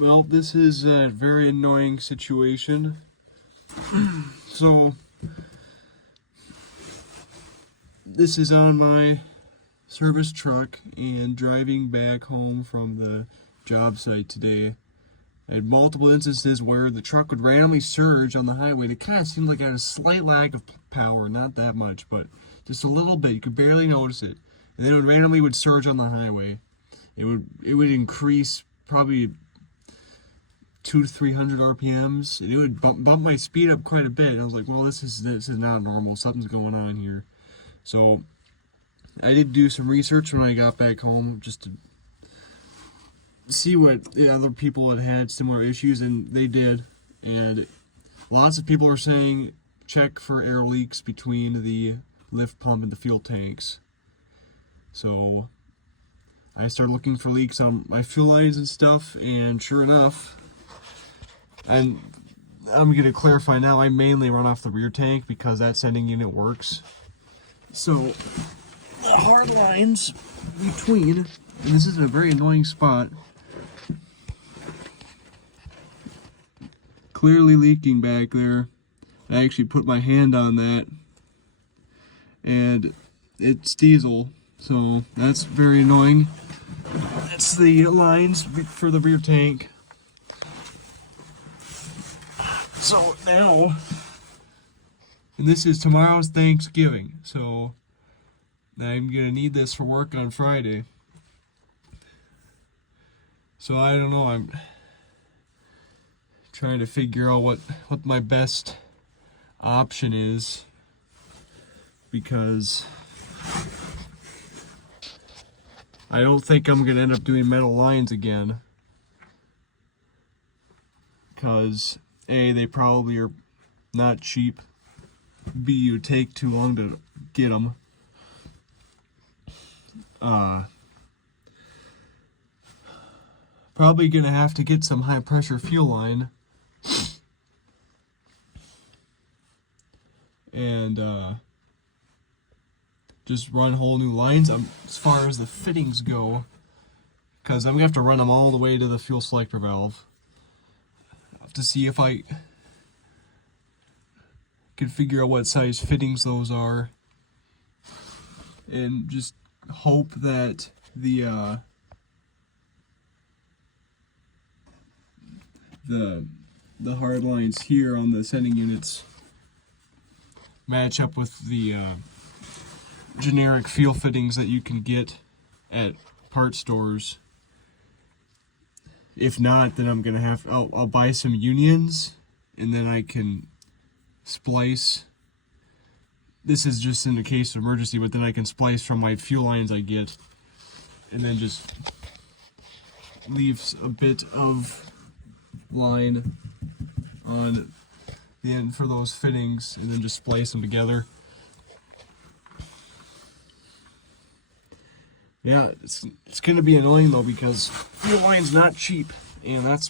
Well, this is a very annoying situation. So, this is on my service truck, and driving back home from the job site today, I had multiple instances where the truck would randomly surge on the highway. It kind of seemed like I had a slight lack of power, not that much, but just a little bit. You could barely notice it. And then it randomly would surge on the highway. It would increase probably 200 to 300 RPMs, and it would bump my speed up quite a bit. And I was like, well, this is not normal. Something's going on here. So I did do some research when I got back home just to see what the other people had similar issues, and they did. And lots of people are saying check for air leaks between the lift pump and the fuel tanks. So I started looking for leaks on my fuel lines and stuff, and sure enough, and I'm going to clarify now, I mainly run off the rear tank because that sending unit works. So the hard lines between, and this is a very annoying spot, clearly leaking back there. I actually put my hand on that, and it's diesel, so that's very annoying. That's the lines for the rear tank. So now, and this is tomorrow's Thanksgiving, so I'm gonna need this for work on Friday. So I don't know, I'm trying to figure out what my best option is, because I don't think I'm gonna end up doing metal lines again, because A, they probably are not cheap, B, it would take too long to get them. Probably gonna have to get some high pressure fuel line, and just run whole new lines as far as the fittings go, because I'm gonna have to run them all the way to the fuel selector valve. I have to see if I can figure out what size fittings those are, and just hope that the hard lines here on the sending units match up with the generic fuel fittings that you can get at part stores. If not, then I'm gonna I'll buy some unions, and then I can splice. This is just in the case of emergency, but then I can splice from my fuel lines I get, and then just leave a bit of line on the end for those fittings, and then just splice them together. Yeah, it's going to be annoying though, because fuel line's not cheap, and that's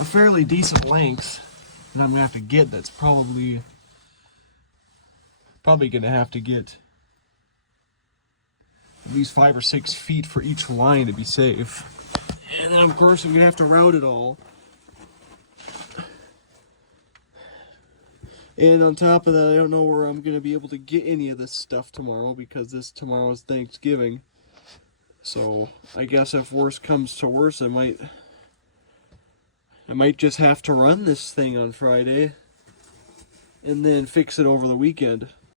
a fairly decent length that I'm going to have to get. That's probably going to have to get at least 5 or 6 feet for each line to be safe. And then of course I'm going to have to route it all. And on top of that, I don't know where I'm going to be able to get any of this stuff tomorrow, because tomorrow's Thanksgiving. So I guess if worse comes to worse, I might just have to run this thing on Friday and then fix it over the weekend.